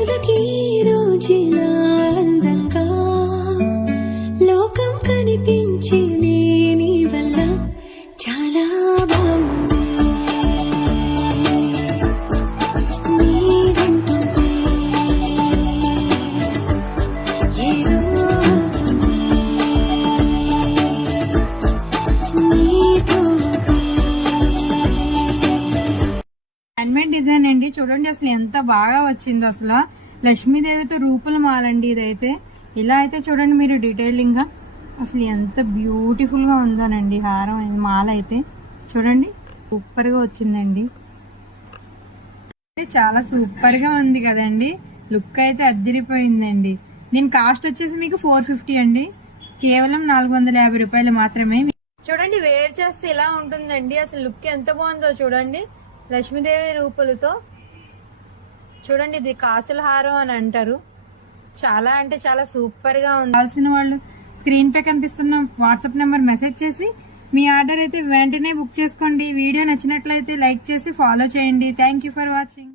కనులకి రోజులా అందంగా లోకం కనిపించే నీ వల్ల చాలా బాగుంది. నీ వింటుంటే ఏదో అవుతుంది నీతో. హ్యాండ్మేడ్ డిజైన్ అండి, చూడండి అసలు ఎంత బాగా వచ్చిందో. అసలు లక్ష్మీదేవితో రూపుల మాలండి ఇదైతే. ఇలా అయితే చూడండి మీరు డీటెయిలింగ్ గా అసలు ఎంత బ్యూటిఫుల్ గా ఉందోనండి హారం మాల అయితే. చూడండి సూపర్ గా వచ్చిందండి, చాలా సూపర్ గా ఉంది కదండి. లుక్ అయితే అద్దరిపోయిందండి. దీని కాస్ట్ వచ్చేసి మీకు 450 అండి, కేవలం 450 రూపాయలు మాత్రమే. చూడండి వేర్ చేస్తే ఇలా ఉంటుందండి. అసలు లుక్ ఎంత బాగుందో చూడండి, లక్ష్మీదేవి రూపులతో. చూడండి ఇది కాసుల హారం అని అంటారు. చాలా అంటే చాలా సూపర్ గా ఉంది. కావాల్సిన వాళ్ళు స్క్రీన్ పై కనిపిస్తున్న వాట్సాప్ నెంబర్ మెసేజ్ చేసి మీ ఆర్డర్ అయితే వెంటనే బుక్ చేసుకోండి. వీడియో నచ్చినట్లయితే లైక్ చేసి ఫాలో చేయండి. Thank you for watching.